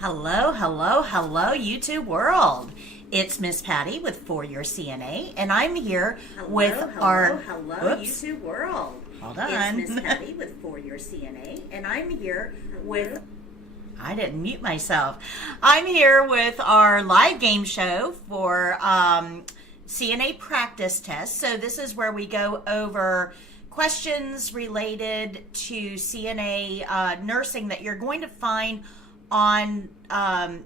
Hello, hello, hello, YouTube world. It's Miss Patty with For Your CNA, and I'm here with our YouTube world. Hold on. It's Miss Patty with For Your CNA, and I'm here with. I didn't mute myself. I'm here with our live game show for CNA practice tests. So this is where we go over questions related to CNA nursing that you're going to find on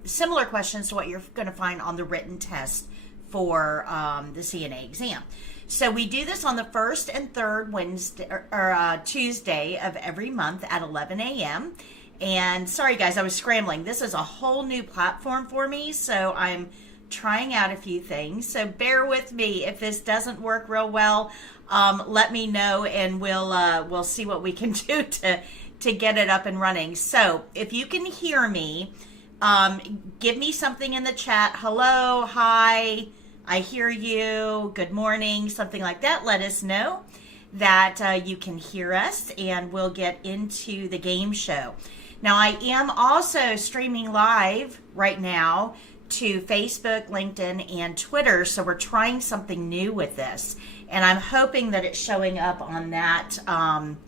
similar questions to what you're going to find on the written test for the CNA exam. So we do this on the first and third Wednesday or Tuesday of every month at 11 a.m. And sorry guys, I was scrambling. This is a whole new platform for me, so I'm trying out a few things. So bear with me if this doesn't work real well. Let me know, and we'll see what we can do to get it up and running. So if you can hear me, give me something in the chat. Hello, hi, I hear you, good morning, something like that. Let us know that you can hear us, and we'll get into the game show. Now, I am also streaming live right now to Facebook, LinkedIn, and Twitter, so we're trying something new with this, and I'm hoping that it's showing up on that on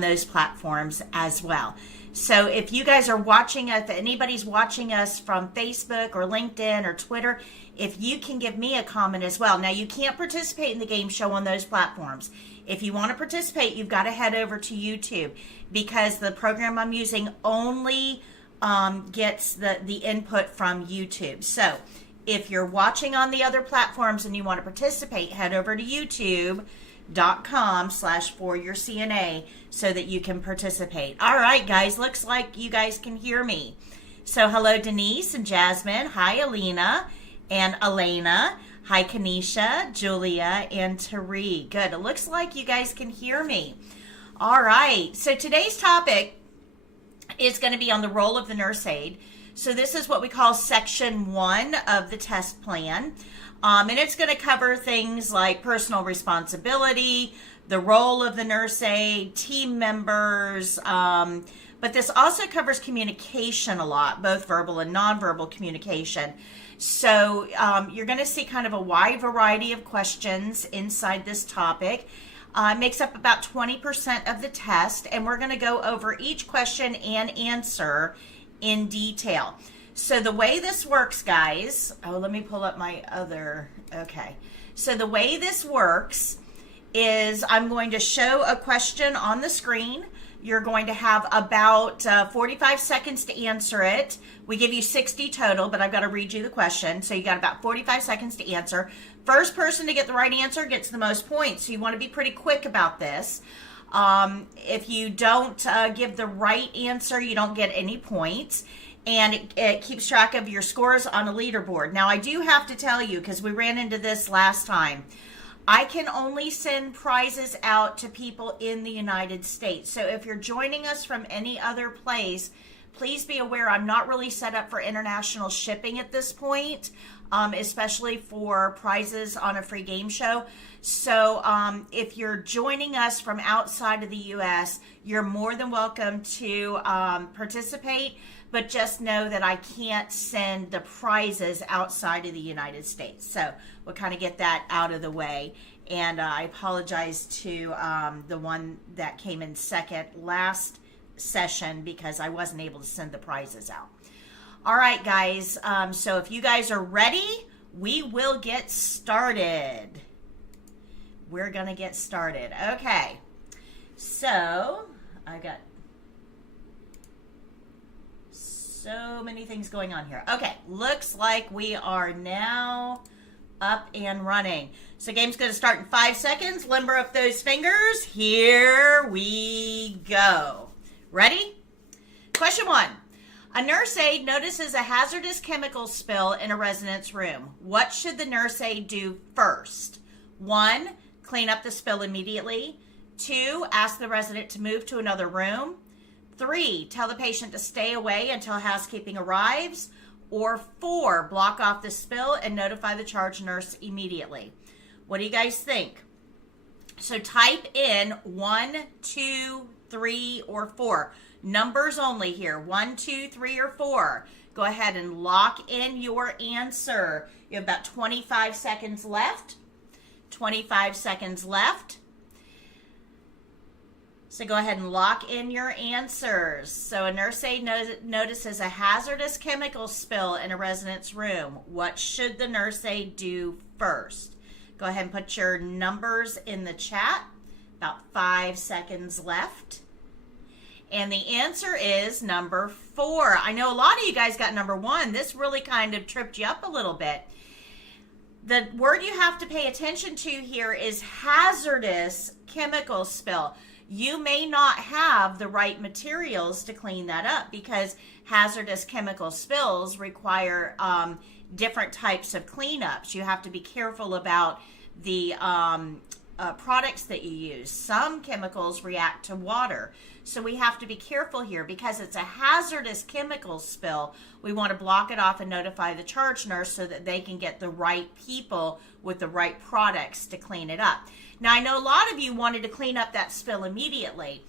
those platforms as well. So if you guys are watching us, if anybody's watching us from Facebook or LinkedIn or Twitter, if you can give me a comment as well. Now, you can't participate in the game show on those platforms. If you want to participate, you've got to head over to YouTube, because the program I'm using only gets the input from YouTube. So if you're watching on the other platforms and you want to participate, head over to youtube.com/foryourCNA so that you can participate. All right, guys, looks like you guys can hear me. So hello, Denise and Jasmine. Hi, Alina and Elena. Hi, Kanisha, Julia, and Tari. Good. It looks like you guys can hear me. All right. So today's topic is going to be on the role of the nurse aide. So this is what we call section 1 of the test plan. And it's going to cover things like personal responsibility, the role of the nurse aide, team members, but this also covers communication a lot, both verbal and nonverbal communication. So you're going to see kind of a wide variety of questions inside this topic. It makes up about 20% of the test, and we're going to go over each question and answer in detail. So the way this works, guys, let me pull up my other, okay. So the way this works is I'm going to show a question on the screen. You're going to have about 45 seconds to answer it. We give you 60 total, but I've got to read you the question. So you got about 45 seconds to answer. First person to get the right answer gets the most points. So you want to be pretty quick about this. If you don't give the right answer, you don't get any points. And it keeps track of your scores on a leaderboard. Now, I do have to tell you, because we ran into this last time, I can only send prizes out to people in the United States. So if you're joining us from any other place, please be aware I'm not really set up for international shipping at this point, especially for prizes on a free game show. So if you're joining us from outside of the U.S., you're more than welcome to participate, but just know that I can't send the prizes outside of the United States. So we'll kind of get that out of the way. And I apologize to the one that came in second last session, because I wasn't able to send the prizes out. All right, guys. So if you guys are ready, we will get started. We're going to get started. Okay. So I got so many things going on here. Okay. Looks like we are now up and running. So game's going to start in 5 seconds. Limber up those fingers. Here we go. Ready? Question 1. A nurse aide notices a hazardous chemical spill in a resident's room. What should the nurse aide do first? 1. Clean up the spill immediately. 2. Ask the resident to move to another room. 3. Tell the patient to stay away until housekeeping arrives. Or 4. Block off the spill and notify the charge nurse immediately. What do you guys think? So type in 1, 2, 3, or 4. Numbers only here. 1, 2, 3, or 4. Go ahead and lock in your answer. You have about 25 seconds left. 25 seconds left. So go ahead and lock in your answers. So a nurse aide notices a hazardous chemical spill in a resident's room. What should the nurse aide do first? Go ahead and put your numbers in the chat. About 5 seconds left. And the answer is number 4. I know a lot of you guys got number 1. This really kind of tripped you up a little bit. The word you have to pay attention to here is hazardous chemical spill. You may not have the right materials to clean that up because hazardous chemical spills require different types of cleanups. You have to be careful about the products that you use. Some chemicals react to water. So we have to be careful here because it's a hazardous chemical spill. We want to block it off and notify the charge nurse so that they can get the right people with the right products to clean it up. Now, I know a lot of you wanted to clean up that spill immediately,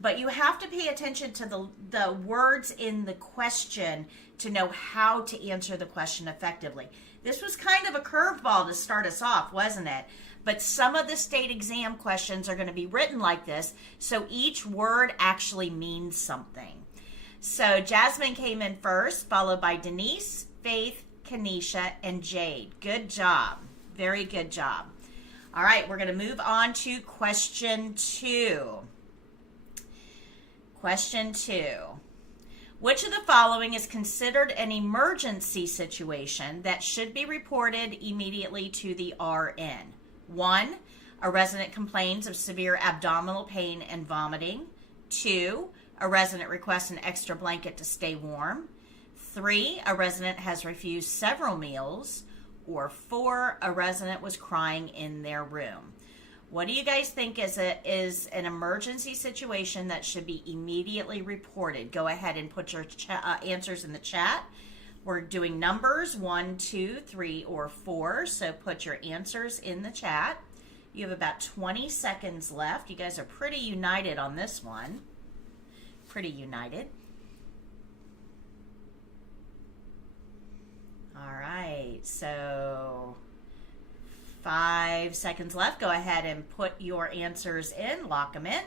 but you have to pay attention to the words in the question to know how to answer the question effectively. This was kind of a curveball to start us off, wasn't it? But some of the state exam questions are going to be written like this, so each word actually means something. So Jasmine came in first, followed by Denise, Faith, Kenesha, and Jade. Good job. Very good job. All right, we're going to move on to question 2. Question 2. Which of the following is considered an emergency situation that should be reported immediately to the RN? 1, a resident complains of severe abdominal pain and vomiting. 2, a resident requests an extra blanket to stay warm. 3, a resident has refused several meals. Or 4, a resident was crying in their room. What do you guys think is an emergency situation that should be immediately reported? Go ahead and put your answers in the chat. We're doing numbers 1, 2, 3, or 4. So put your answers in the chat. You have about 20 seconds left. You guys are pretty united on this one. Pretty united. All right, so 5 seconds left. Go ahead and put your answers in, lock them in.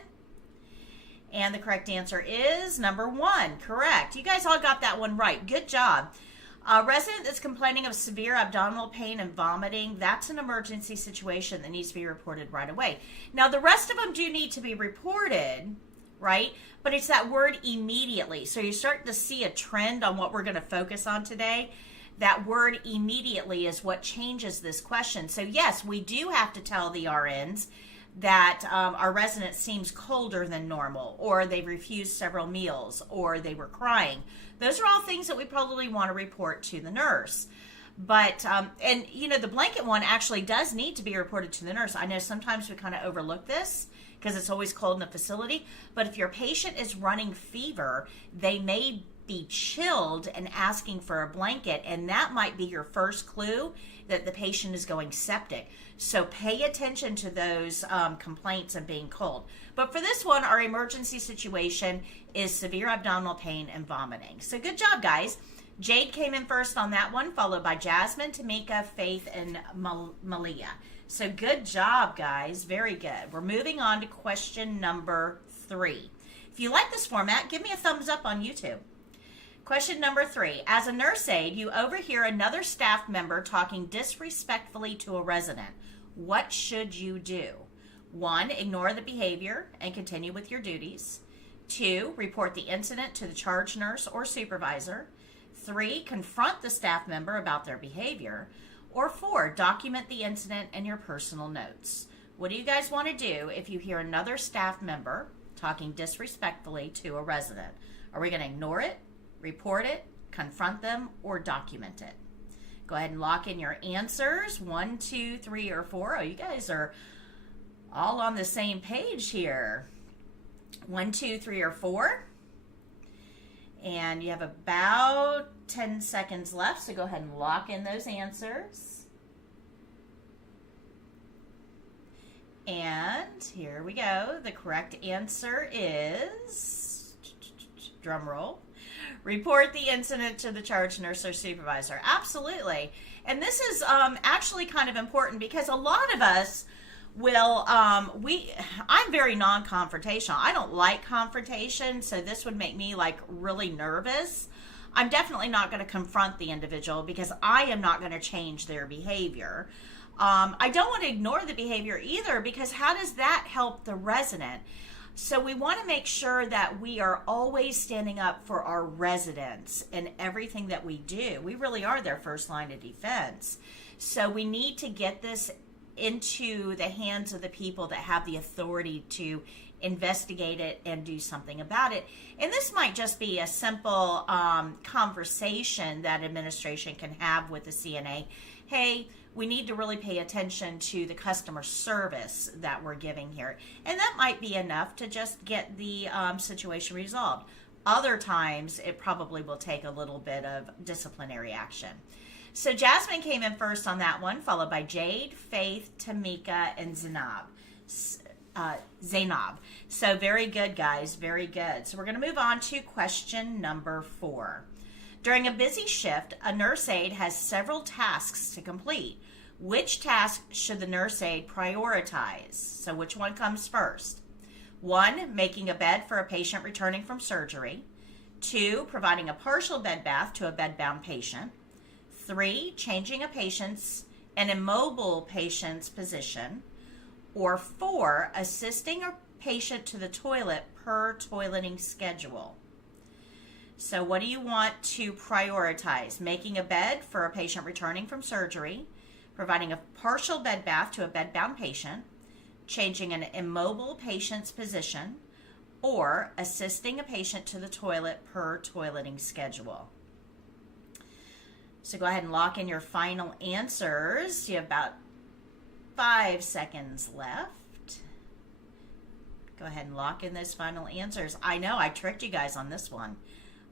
And the correct answer is number 1, correct. You guys all got that one right. Good job. A resident that's complaining of severe abdominal pain and vomiting, that's an emergency situation that needs to be reported right away. Now, the rest of them do need to be reported, right? But it's that word immediately. So you're starting to see a trend on what we're going to focus on today. That word immediately is what changes this question. So yes, we do have to tell the RNs that our resident seems colder than normal, or they refused several meals, or they were crying. Those are all things that we probably want to report to the nurse. But, and you know, the blanket one actually does need to be reported to the nurse. I know sometimes we kind of overlook this because it's always cold in the facility, but if your patient is running fever, they may be chilled and asking for a blanket, and that might be your first clue that the patient is going septic. So pay attention to those complaints of being cold. But for this one, our emergency situation is severe abdominal pain and vomiting. So good job, guys. Jade came in first on that one, followed by Jasmine, Tamika, Faith, and Malia. So good job, guys. Very good. We're moving on to question number 3. If you like this format, give me a thumbs up on YouTube. Question number 3. As a nurse aide, you overhear another staff member talking disrespectfully to a resident. What should you do? 1, ignore the behavior and continue with your duties. 2, report the incident to the charge nurse or supervisor. 3, confront the staff member about their behavior. Or 4, document the incident in your personal notes. What do you guys want to do if you hear another staff member talking disrespectfully to a resident? Are we going to ignore it, report it, confront them, or document it? Go ahead and lock in your answers. 1, 2, 3, or 4. Oh, you guys are all on the same page here. 1, 2, 3, or 4. And you have about 10 seconds left, so go ahead and lock in those answers. And here we go. The correct answer is drum roll. Report the incident to the charge nurse or supervisor. Absolutely. And this is actually kind of important because a lot of us will, I'm very non-confrontational. I don't like confrontation, so this would make me like really nervous. I'm definitely not going to confront the individual because I am not going to change their behavior. I don't want to ignore the behavior either because how does that help the resident? So we want to make sure that we are always standing up for our residents in everything that we do. We really are their first line of defense. So we need to get this into the hands of the people that have the authority to investigate it and do something about it. And this might just be a simple conversation that administration can have with the CNA. Hey, we need to really pay attention to the customer service that we're giving here. And that might be enough to just get the situation resolved. Other times, it probably will take a little bit of disciplinary action. So Jasmine came in first on that one, followed by Jade, Faith, Tamika, and Zainab. So very good, guys. Very good. So we're going to move on to question number 4. During a busy shift, a nurse aide has several tasks to complete. Which task should the nurse aide prioritize? So which one comes first? 1, making a bed for a patient returning from surgery. 2, providing a partial bed bath to a bedbound patient. 3, changing an immobile patient's position. Or 4, assisting a patient to the toilet per toileting schedule. So what do you want to prioritize? Making a bed for a patient returning from surgery, providing a partial bed bath to a bedbound patient, changing an immobile patient's position, or assisting a patient to the toilet per toileting schedule. So go ahead and lock in your final answers. You have about 5 seconds left. Go ahead and lock in those final answers. I know I tricked you guys on this one.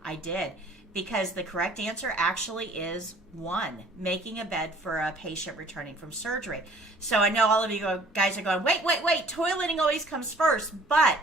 I did, because the correct answer actually is 1, making a bed for a patient returning from surgery. So I know all of you guys are going, wait, toileting always comes first, but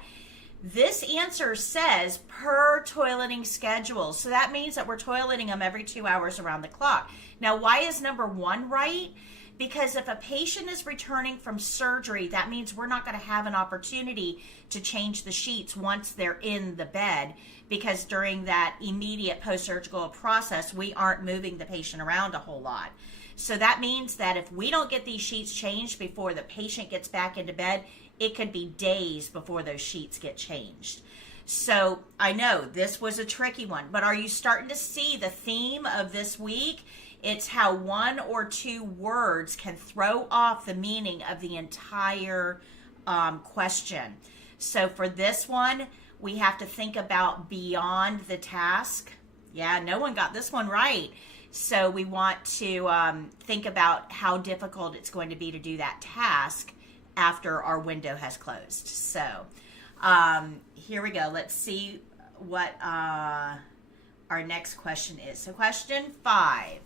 this answer says per toileting schedule. So that means that we're toileting them every 2 hours around the clock. Now, why is number 1 right? Because if a patient is returning from surgery, that means we're not going to have an opportunity to change the sheets once they're in the bed, because during that immediate post-surgical process, we aren't moving the patient around a whole lot. So that means that if we don't get these sheets changed before the patient gets back into bed, it could be days before those sheets get changed. So I know this was a tricky one, but are you starting to see the theme of this week? It's how 1 or 2 words can throw off the meaning of the entire question. So for this one, we have to think about beyond the task. Yeah, no one got this one right. So we want to think about how difficult it's going to be to do that task after our window has closed. So here we go. Let's see what our next question is. So question 5.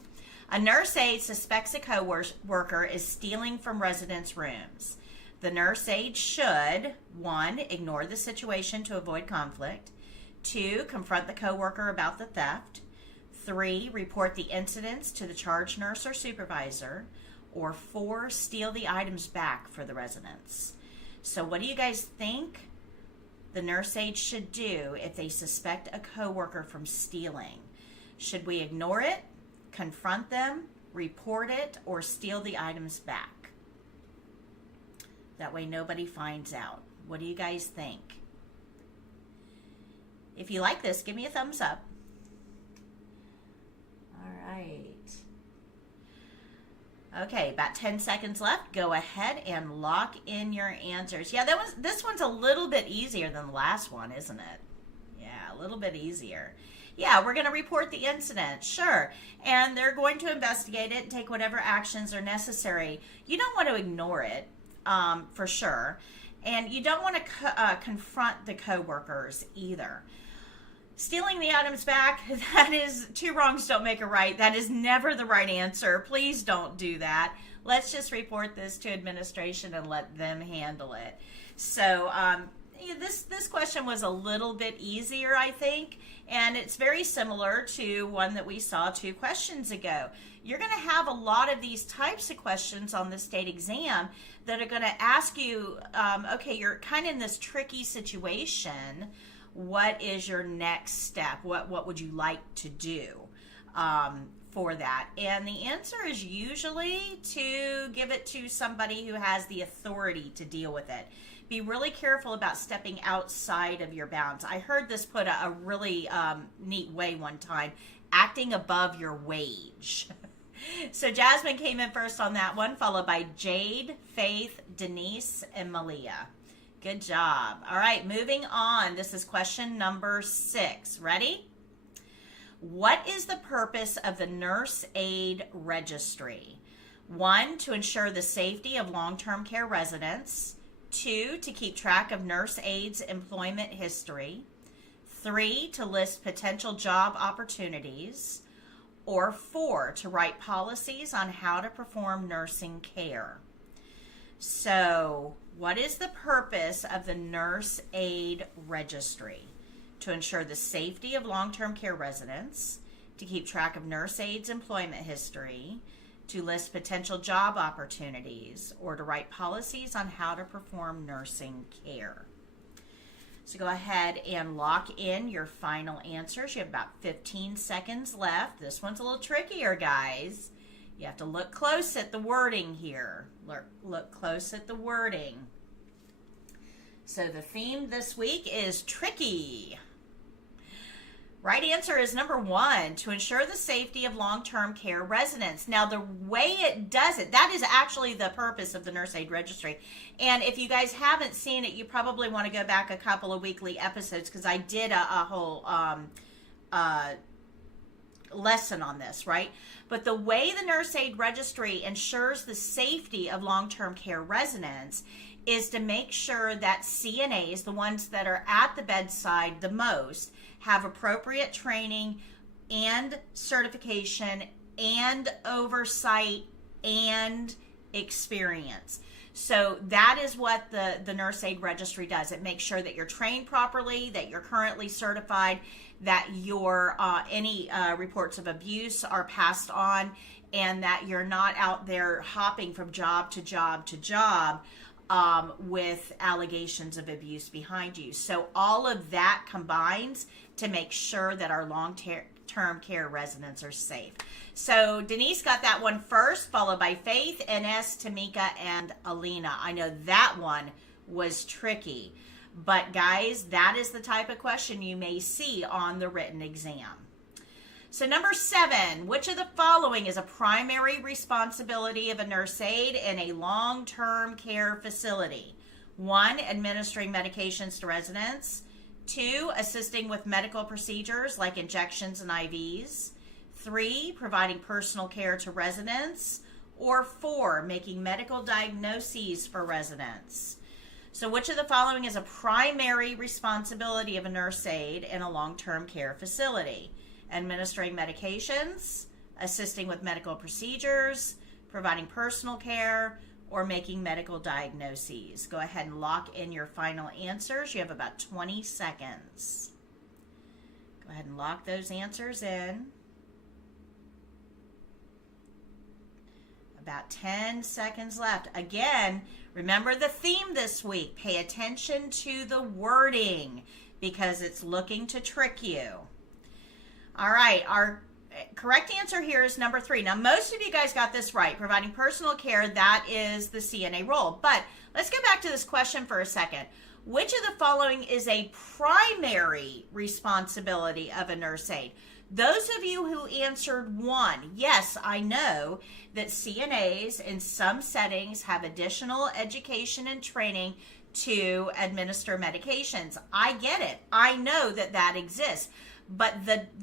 A nurse aide suspects a co-worker is stealing from residents' rooms. The nurse aide should, 1, ignore the situation to avoid conflict. 2, confront the co-worker about the theft. 3, report the incidents to the charge nurse or supervisor. Or 4, steal the items back for the residents. So what do you guys think the nurse aide should do if they suspect a co-worker from stealing? Should we ignore it, confront them, report it, or steal the items back? That way nobody finds out. What do you guys think? If you like this, give me a thumbs up. All right. Okay, about 10 seconds left. Go ahead and lock in your answers. Yeah, this one's a little bit easier than the last one, isn't it? Yeah, a little bit easier. Yeah, we're going to report the incident, sure. And they're going to investigate it and take whatever actions are necessary. You don't want to ignore it, for sure. And you don't want to confront the coworkers either. Stealing the items back, that is, 2 wrongs don't make a right. That is never the right answer. Please don't do that. Let's just report this to administration and let them handle it. So this question was a little bit easier, I think, and it's very similar to one that we saw 2 questions ago. You're going to have a lot of these types of questions on the state exam that are going to ask you, okay, you're kind of in this tricky situation. What is your next step? What would you like to do for that? And the answer is usually to give it to somebody who has the authority to deal with it. Be really careful about stepping outside of your bounds. I heard this put a really neat way one time, acting above your wage. So Jasmine came in first on that one, followed by Jade, Faith, Denise, and Malia. Good job. All right, moving on. This is question number 6. Ready? What is the purpose of the Nurse Aide Registry? 1, to ensure the safety of long-term care residents. 2, to keep track of nurse aides' employment history. 3, to list potential job opportunities. Or 4, to write policies on how to perform nursing care. So, what is the purpose of the Nurse Aide Registry? To ensure the safety of long-term care residents, to keep track of nurse aides' employment history, to list potential job opportunities, or to write policies on how to perform nursing care. So go ahead and lock in your final answers. You have about 15 seconds left. This one's a little trickier, guys. You have to look close at the wording here. Look close at the wording. So the theme this week is tricky. Right answer is number 1, to ensure the safety of long-term care residents. Now, the way it does it, that is actually the purpose of the Nurse Aide Registry. And if you guys haven't seen it, you probably want to go back a couple of weekly episodes because I did a whole lesson on this, right? But the way the Nurse Aide Registry ensures the safety of long-term care residents is to make sure that CNAs, the ones that are at the bedside the most, have appropriate training and certification and oversight and experience. So that is what the Nurse Aide Registry does. It makes sure that you're trained properly, that you're currently certified, that your any reports of abuse are passed on, and that you're not out there hopping from job to job to job with allegations of abuse behind you. So all of that combines to make sure that our long-term care residents are safe. So Denise got that one first, followed by Faith, NS, Tamika, and Alina. I know that one was tricky, but guys, that is the type of question you may see on the written exam. So number 7, which of the following is a primary responsibility of a nurse aide in a long-term care facility? 1, administering medications to residents. 2, assisting with medical procedures like injections and IVs. 3, providing personal care to residents. Or 4, making medical diagnoses for residents. So which of the following is a primary responsibility of a nurse aide in a long-term care facility? Administering medications, assisting with medical procedures, providing personal care, or making medical diagnoses. Go ahead and lock in your final answers. You have about 20 seconds. Go ahead and lock those answers in. About 10 seconds left. Again, remember the theme this week. Pay attention to the wording because it's looking to trick you. All right, our correct answer here is number 3. Now, most of you guys got this right. Providing personal care, that is the CNA role. But let's get back to this question for a second. Which of the following is a primary responsibility of a nurse aide? Those of you who answered 1, yes, I know that CNAs in some settings have additional education and training to administer medications. I get it. I know that that exists. But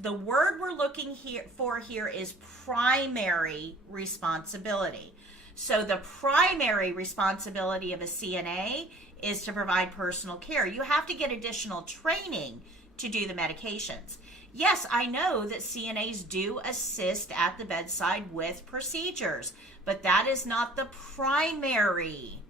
the word we're looking for here is primary responsibility. So the primary responsibility of a CNA is to provide personal care. You have to get additional training to do the medications. Yes, I know that CNAs do assist at the bedside with procedures, but that is not the primary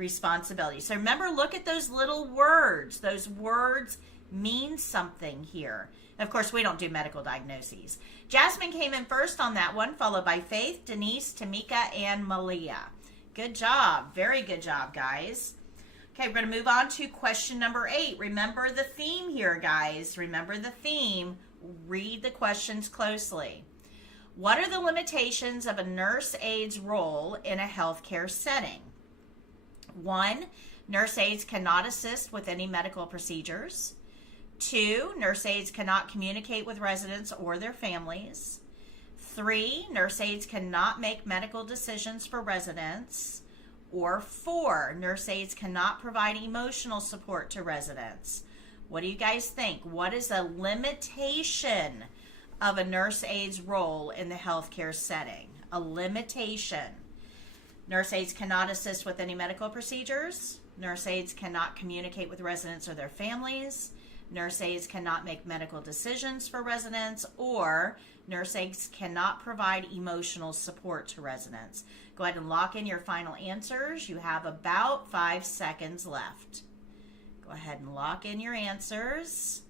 responsibility. So remember, look at those little words. Those words mean something here. Of course, we don't do medical diagnoses. Jasmine came in first on that one, followed by Faith, Denise, Tamika, and Malia. Good job. Very good job, guys. Okay, we're going to move on to question number 8. Remember the theme here, guys. Remember the theme. Read the questions closely. What are the limitations of a nurse aide's role in a healthcare setting? 1, nurse aides cannot assist with any medical procedures. 2, nurse aides cannot communicate with residents or their families. 3, nurse aides cannot make medical decisions for residents. Or 4, nurse aides cannot provide emotional support to residents. What do you guys think? What is a limitation of a nurse aide's role in the healthcare setting? A limitation. Nurse aides cannot assist with any medical procedures. Nurse aides cannot communicate with residents or their families. Nurse aides cannot make medical decisions for residents, or nurse aides cannot provide emotional support to residents. Go ahead and lock in your final answers. You have about 5 seconds left. Go ahead and lock in your answers.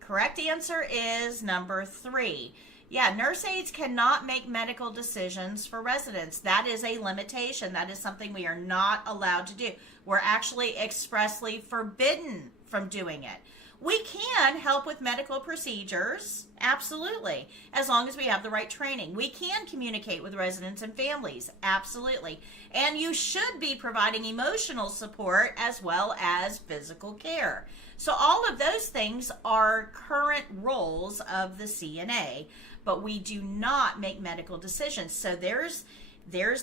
Correct answer is number 3. Yeah, nurse aides cannot make medical decisions for residents. That is a limitation. That is something we are not allowed to do. We're actually expressly forbidden from doing it. We can help with medical procedures, absolutely, as long as we have the right training. We can communicate with residents and families, absolutely. And you should be providing emotional support as well as physical care. So all of those things are current roles of the CNA, but we do not make medical decisions. So there's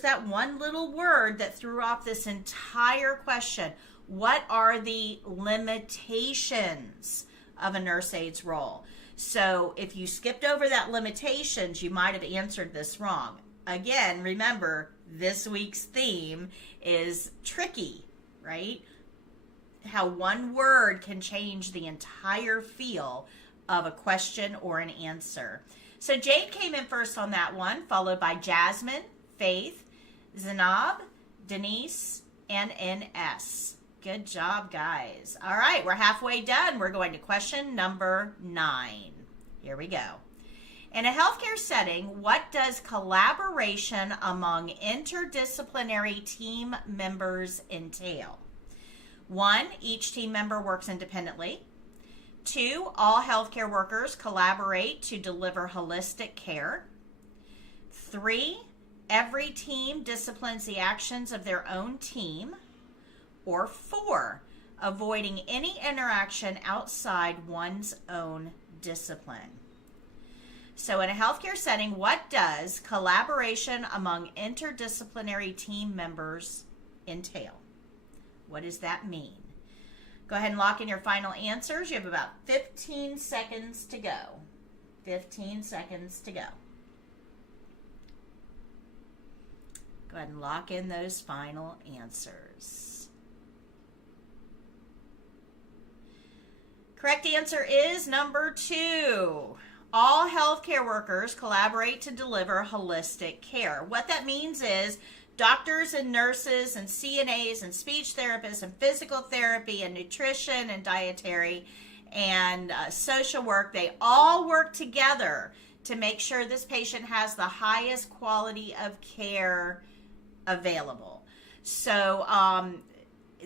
that one little word that threw off this entire question. What are the limitations of a nurse aide's role? So if you skipped over that limitations, you might have answered this wrong. Again, remember, this week's theme is tricky, right? How one word can change the entire feel of a question or an answer. So Jade came in first on that one, followed by Jasmine, Faith, Zainab, Denise, and NS. Good job, guys. All right, we're halfway done. We're going to question number 9. Here we go. In a healthcare setting, what does collaboration among interdisciplinary team members entail? 1, each team member works independently. 2, all healthcare workers collaborate to deliver holistic care. 3, every team disciplines the actions of their own team. Or 4, avoiding any interaction outside one's own discipline. So in a healthcare setting, what does collaboration among interdisciplinary team members entail? What does that mean? Go ahead and lock in your final answers. You have about 15 seconds to go. 15 seconds to go. Go ahead and lock in those final answers. Correct answer is number 2. All healthcare workers collaborate to deliver holistic care. What that means is doctors and nurses and CNAs and speech therapists and physical therapy and nutrition and dietary and social work, they all work together to make sure this patient has the highest quality of care available. So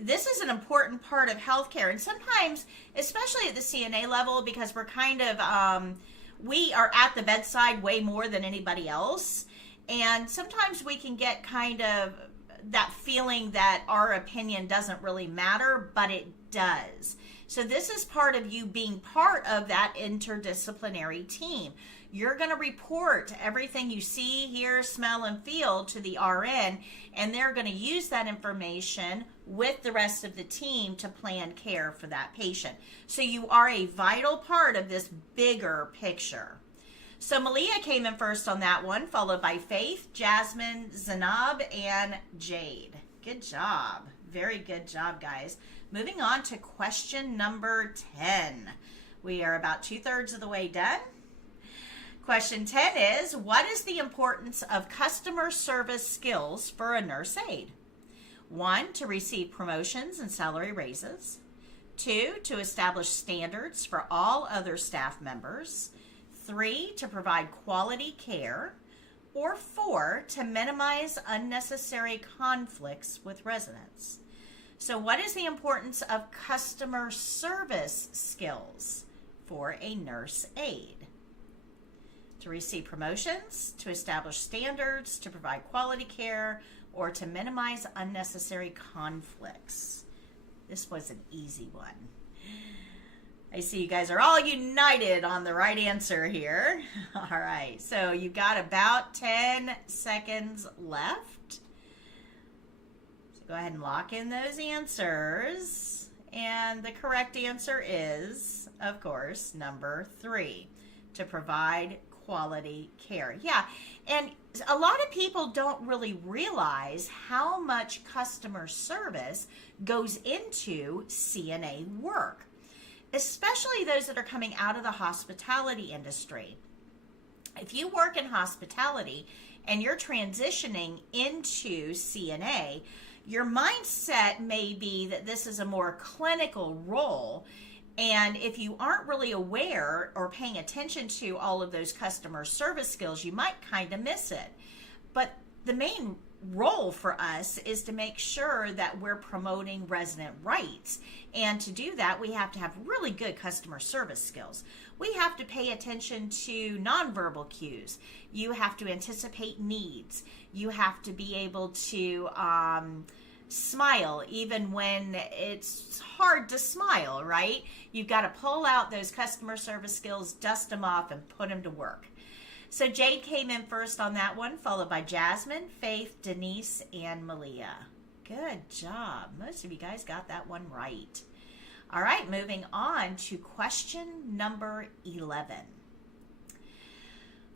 this is an important part of healthcare, and sometimes, especially at the CNA level, because we're kind of, we are at the bedside way more than anybody else, and sometimes we can get kind of that feeling that our opinion doesn't really matter, but it does. So this is part of you being part of that interdisciplinary team. You're going to report everything you see, hear, smell, and feel to the RN, and they're going to use that information with the rest of the team to plan care for that patient. So you are a vital part of this bigger picture. So Malia came in first on that one, followed by Faith, Jasmine, Zainab, and Jade. Good job. Very good job, guys. Moving on to question number 10. We are about 2/3 of the way done. Question 10 is, what is the importance of customer service skills for a nurse aide? 1, to receive promotions and salary raises. 2, to establish standards for all other staff members. 3, to provide quality care. Or 4, to minimize unnecessary conflicts with residents. So what is the importance of customer service skills for a nurse aide? To receive promotions, to establish standards, to provide quality care, or to minimize unnecessary conflicts. This was an easy one. I see you guys are all united on the right answer here. All right, so you got about 10 seconds left. So go ahead and lock in those answers. And the correct answer is, of course, number 3, to provide quality care. Yeah, and a lot of people don't really realize how much customer service goes into CNA work, especially those that are coming out of the hospitality industry. If you work in hospitality and you're transitioning into CNA, your mindset may be that this is a more clinical role. And if you aren't really aware or paying attention to all of those customer service skills, you might kind of miss it. But the main role for us is to make sure that we're promoting resident rights. And to do that, we have to have really good customer service skills. We have to pay attention to nonverbal cues. You have to anticipate needs. You have to be able to smile even when it's hard to smile, right? You've got to pull out those customer service skills, dust them off, and put them to work. So Jade came in first on that one, followed by Jasmine, Faith, Denise, and Malia. Good job. Most of you guys got that one right. All right, moving on to question number 11.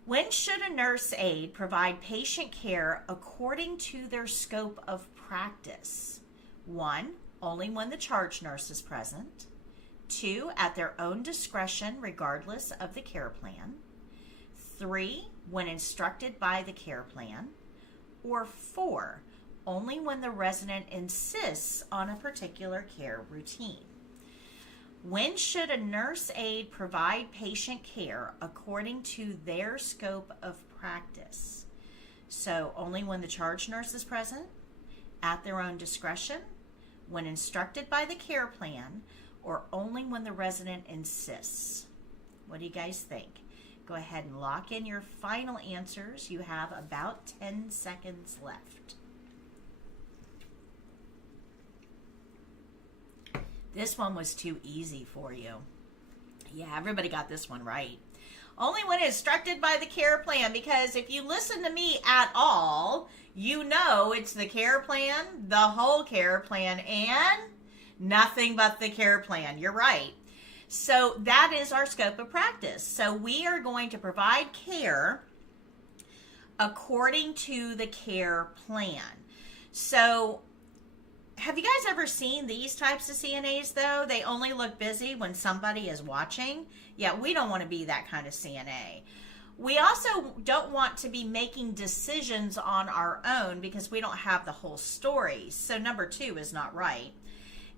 When should a nurse aide provide patient care according to their scope of practice? 1, only when the charge nurse is present. 2, at their own discretion regardless of the care plan. 3, when instructed by the care plan. Or 4, only when the resident insists on a particular care routine. When should a nurse aide provide patient care according to their scope of practice? So only when the charge nurse is present, at their own discretion, when instructed by the care plan, or only when the resident insists. What do you guys think? Go ahead and lock in your final answers. You have about 10 seconds left. This one was too easy for you. Yeah, everybody got this one right. Only when instructed by the care plan, because if you listen to me at all, you know it's the care plan, the whole care plan, and nothing but the care plan. You're right. So that is our scope of practice. So we are going to provide care according to the care plan. So have you guys ever seen these types of CNAs though? They only look busy when somebody is watching. Yeah, we don't want to be that kind of CNA. We also don't want to be making decisions on our own because we don't have the whole story. So number 2 is not right.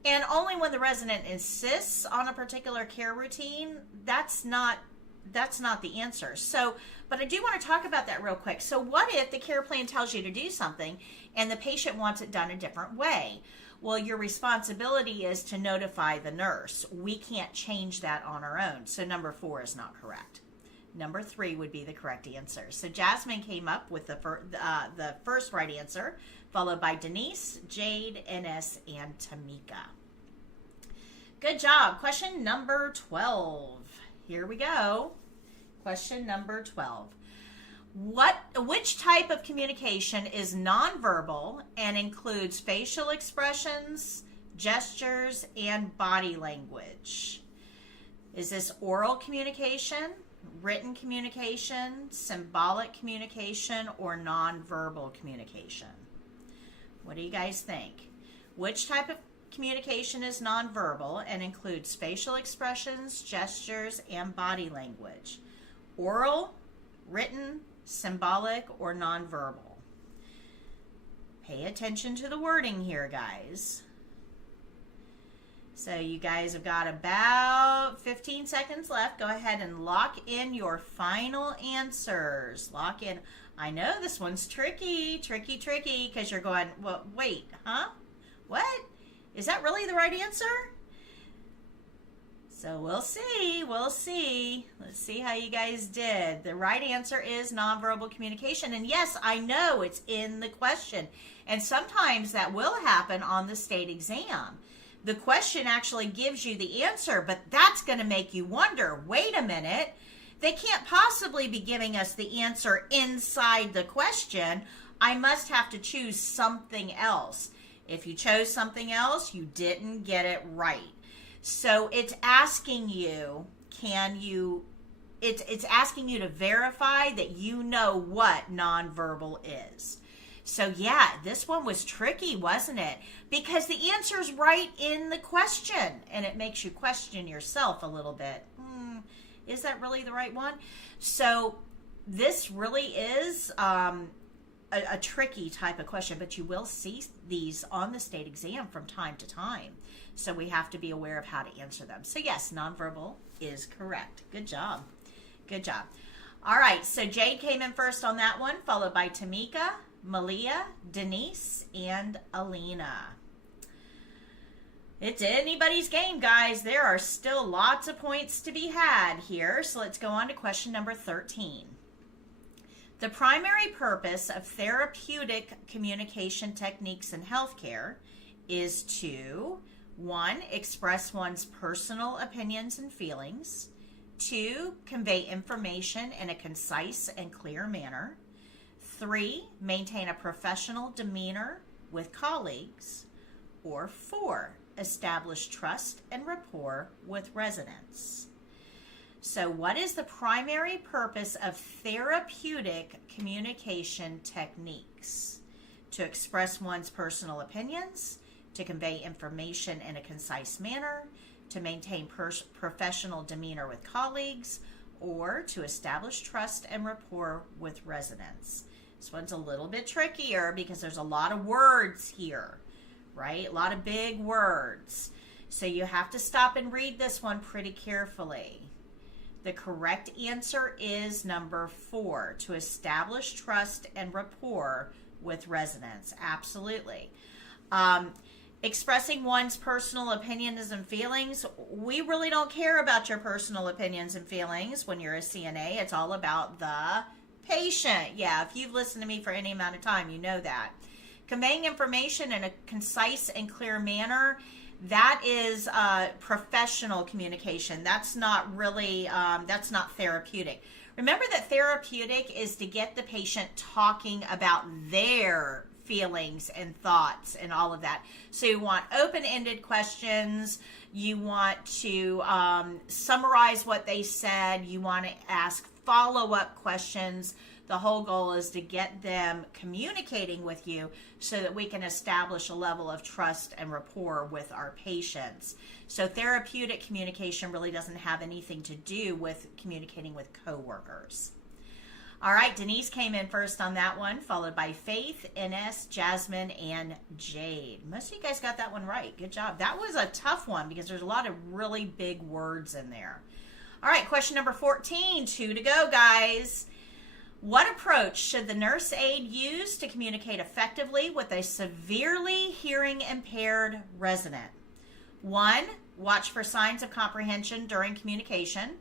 And only when the resident insists on a particular care routine, that's not the answer. So, but I do want to talk about that real quick. So what if the care plan tells you to do something and the patient wants it done a different way? Well, your responsibility is to notify the nurse. We can't change that on our own. So number 4 is not correct. Number 3 would be the correct answer. So Jasmine came up with the first right answer, followed by Denise, Jade, Ines, and Tamika. Good job. Question number 12. Here we go. Question number 12. Which type of communication is nonverbal and includes facial expressions, gestures, and body language? Is this oral communication, written communication, symbolic communication, or nonverbal communication? What do you guys think? Which type of communication is nonverbal and includes facial expressions, gestures, and body language? Oral, written, symbolic, or nonverbal? Pay attention to the wording here, guys. So you guys have got about 15 seconds left. Go ahead and lock in your final answers. Lock in. I know this one's tricky, because you're going, well, wait, huh? What? Is that really the right answer? So we'll see. Let's see how you guys did. The right answer is nonverbal communication. And yes, I know it's in the question. And sometimes that will happen on the state exam. The question actually gives you the answer, but that's going to make you wonder, wait a minute, they can't possibly be giving us the answer inside the question. I must have to choose something else. If you chose something else, you didn't get it right. So it's asking you, it's asking you to verify that you know what nonverbal is. So yeah, this one was tricky, wasn't it? Because the answer's right in the question, and it makes you question yourself a little bit. Is that really the right one? So this really is a tricky type of question, but you will see these on the state exam from time to time. So we have to be aware of how to answer them. So yes, nonverbal is correct. Good job. Good job. All right, so Jade came in first on that one, followed by Tamika, Malia, Denise, and Alina. It's anybody's game, guys. There are still lots of points to be had here. So let's go on to question number 13. The primary purpose of therapeutic communication techniques in healthcare is to 1. Express one's personal opinions and feelings. 2. Convey information in a concise and clear manner. 3. Maintain a professional demeanor with colleagues. Or 4. Establish trust and rapport with residents. So what is the primary purpose of therapeutic communication techniques? To express one's personal opinions, to convey information in a concise manner, to maintain professional demeanor with colleagues, or to establish trust and rapport with residents. This one's a little bit trickier because there's a lot of words here, right? A lot of big words. So you have to stop and read this one pretty carefully. The correct answer is number 4, to establish trust and rapport with residents. Absolutely. Expressing one's personal opinions and feelings. We really don't care about your personal opinions and feelings when you're a CNA. It's all about the patient. Yeah, if you've listened to me for any amount of time, you know that. Conveying information in a concise and clear manner, that is professional communication. That's not really, that's not therapeutic. Remember that therapeutic is to get the patient talking about their feelings and thoughts and all of that. So you want open-ended questions. You want to summarize what they said. You want to ask follow-up questions. The whole goal is to get them communicating with you so that we can establish a level of trust and rapport with our patients. So therapeutic communication really doesn't have anything to do with communicating with coworkers. All right, Denise came in first on that one, followed by Faith, Ines, Jasmine, and Jade. Most of you guys got that one right. Good job. That was a tough one because there's a lot of really big words in there. All right, question number 14. 2 to go, guys. What approach should the nurse aide use to communicate effectively with a severely hearing impaired resident? 1. Watch for signs of comprehension during communication.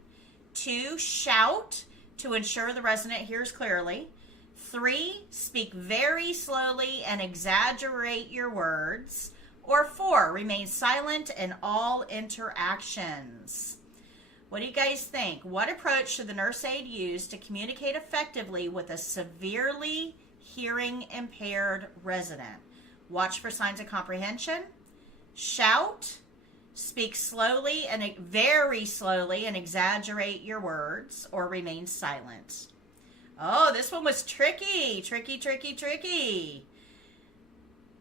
2. Shout to ensure the resident hears clearly. 3. Speak very slowly and exaggerate your words. Or 4. Remain silent in all interactions. What do you guys think? What approach should the nurse aide use to communicate effectively with a severely hearing impaired resident? Watch for signs of comprehension. Shout. Speak slowly and very slowly and exaggerate your words, or remain silent. Oh, this one was tricky. Tricky.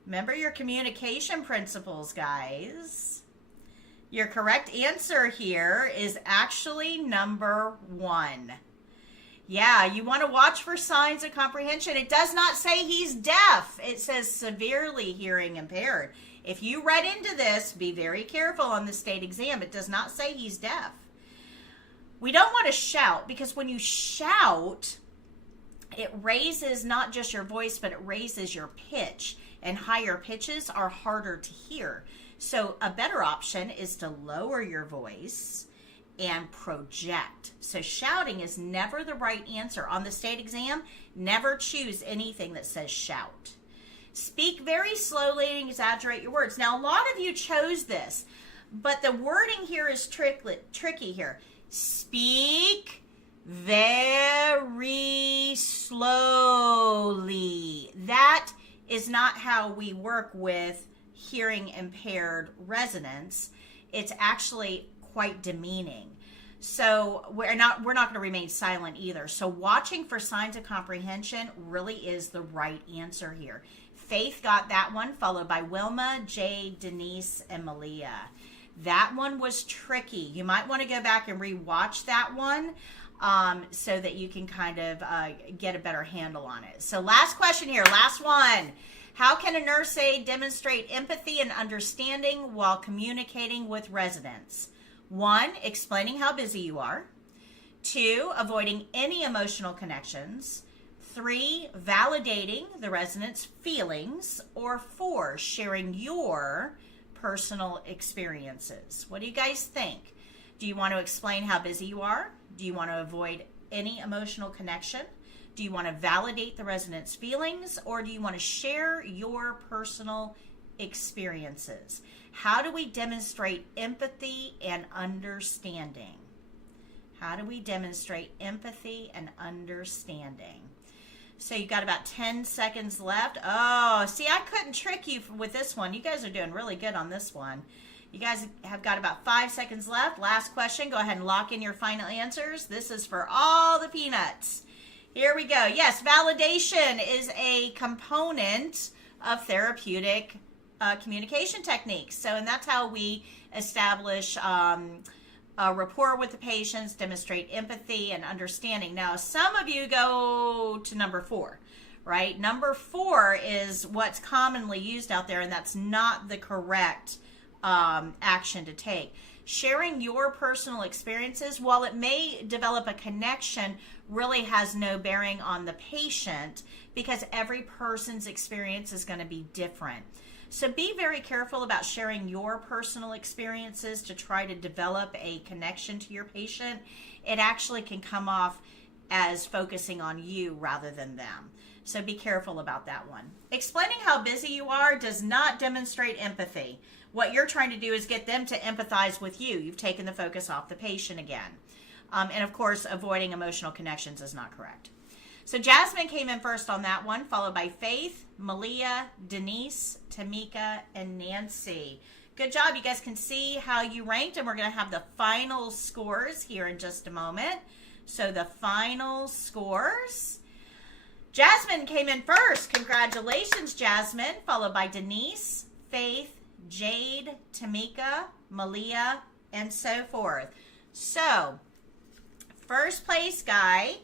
Remember your communication principles, guys. Your correct answer here is actually number 1. Yeah, you want to watch for signs of comprehension. It does not say he's deaf. It says severely hearing impaired. If you read into this, be very careful on the state exam. It does not say he's deaf. We don't want to shout, because when you shout, it raises not just your voice, but it raises your pitch. And higher pitches are harder to hear. So a better option is to lower your voice and project. So shouting is never the right answer. On the state exam, never choose anything that says shout. Speak very slowly and exaggerate your words. Now, a lot of you chose this, but the wording here is tricky here. Speak very slowly. That is not how we work with hearing impaired residents. It's actually quite demeaning. So we're not going to remain silent either. So watching for signs of comprehension really is the right answer here. Faith got that one, followed by Wilma, Jade, Denise, and Malia. That one was tricky. You might want to go back and rewatch that one so that you can kind of get a better handle on it. So last question here, last one. How can a nurse aide demonstrate empathy and understanding while communicating with residents? 1, explaining how busy you are. 2, avoiding any emotional connections. 3, validating the resident's feelings. Or 4, sharing your personal experiences. What do you guys think? Do you want to explain how busy you are? Do you want to avoid any emotional connection? Do you want to validate the resident's feelings, or do you want to share your personal experiences? How do we demonstrate empathy and understanding? How do we demonstrate empathy and understanding? So you got about 10 seconds left. Oh, see, I couldn't trick you with this one. You guys are doing really good on this one. You guys have got about 5 seconds left. Last question. Go ahead and lock in your final answers. This is for all the peanuts. Here we go. Yes, validation is a component of therapeutic communication techniques. So, and that's how we establish a rapport with the patients, demonstrate empathy and understanding. Now, some of you go to number 4, right? Number 4 is what's commonly used out there, and that's not the correct action to take. Sharing your personal experiences, while it may develop a connection, really has no bearing on the patient, because every person's experience is going to be different. So be very careful about sharing your personal experiences to try to develop a connection to your patient. It actually can come off as focusing on you rather than them. So be careful about that one. Explaining how busy you are does not demonstrate empathy. What you're trying to do is get them to empathize with you. You've taken the focus off the patient again. And of course, avoiding emotional connections is not correct. So Jasmine came in first on that one, followed by Faith, Malia, Denise, Tamika, and Nancy. Good job. You guys can see how you ranked, and we're going to have the final scores here in just a moment. So the final scores. Jasmine came in first. Congratulations, Jasmine, followed by Denise, Faith, Jade, Tamika, Malia, and so forth. So, first place guy,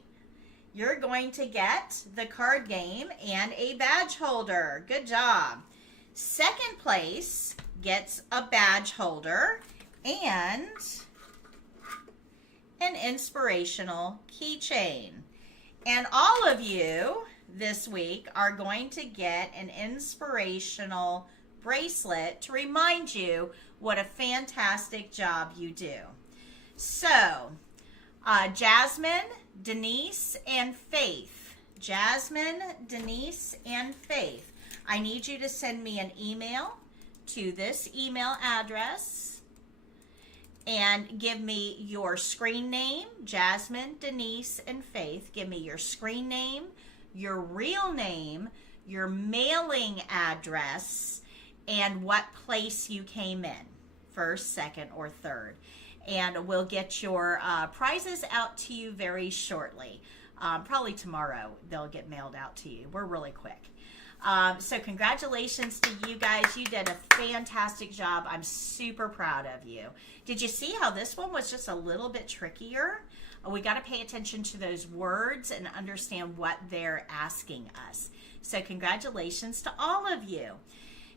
you're going to get the card game and a badge holder. Good job. Second place gets a badge holder and an inspirational keychain. And all of you this week are going to get an inspirational bracelet to remind you what a fantastic job you do. So, Jasmine, Denise, and Faith. Jasmine, Denise, and Faith. I need you to send me an email to this email address and give me your screen name, Jasmine, Denise, and Faith. Give me your screen name, your real name, your mailing address, and what place you came in, first, second, or third. And we'll get your prizes out to you very shortly. Probably tomorrow they'll get mailed out to you. We're really quick. So congratulations to you guys. You did a fantastic job. I'm super proud of you. Did you see how this one was just a little bit trickier? We got to pay attention to those words and understand what they're asking us. So congratulations to all of you.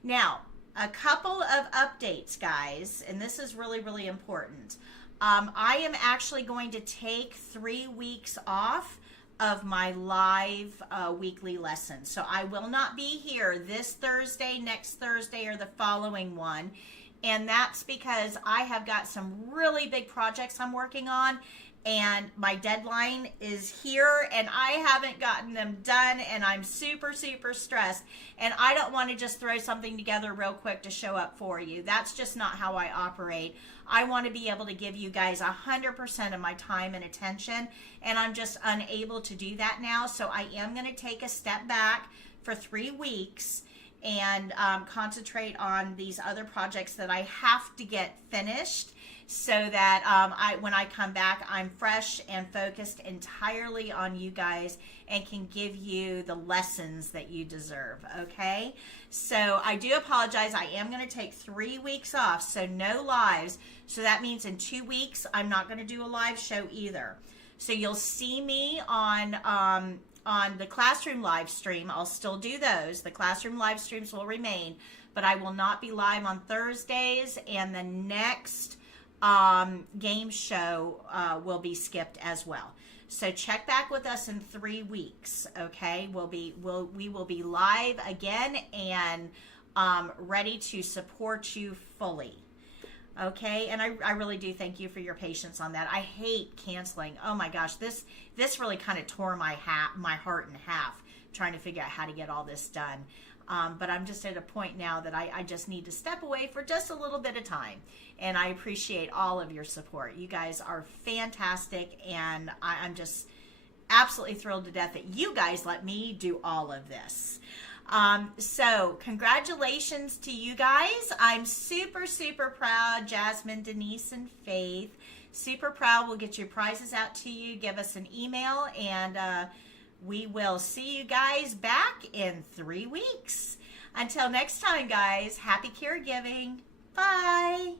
Now, a couple of updates, guys, and this is really, really important. I am actually going to take 3 weeks off of my live weekly lessons. So I will not be here this Thursday, next Thursday, or the following one. And that's because I have got some really big projects I'm working on, and my deadline is here, and I haven't gotten them done, and I'm super, super stressed. And I don't want to just throw something together real quick to show up for you. That's just not how I operate. I want to be able to give you guys 100% of my time and attention, and I'm just unable to do that now. So I am going to take a step back for 3 weeks and concentrate on these other projects that I have to get finished, so that when I come back, I'm fresh and focused entirely on you guys and can give you the lessons that you deserve, okay? So I do apologize. I am going to take 3 weeks off, so no lives. So that means in 2 weeks, I'm not going to do a live show either. So you'll see me on the classroom live stream. I'll still do those. The classroom live streams will remain, but I will not be live on Thursdays, and the next game show will be skipped as well. So check back with us in 3 weeks, okay? We will be live again and ready to support you fully. Okay, and I really do thank you for your patience on that. I hate canceling. Oh my gosh, this really kind of tore my heart in half trying to figure out how to get all this done. But I'm just at a point now that I just need to step away for just a little bit of time. And I appreciate all of your support. You guys are fantastic, and I'm just absolutely thrilled to death that you guys let me do all of this. So congratulations to you guys. I'm super, super proud. Jasmine, Denise, and Faith. Super proud. We'll get your prizes out to you. Give us an email, and we will see you guys back in 3 weeks. Until next time, guys, happy caregiving. Bye.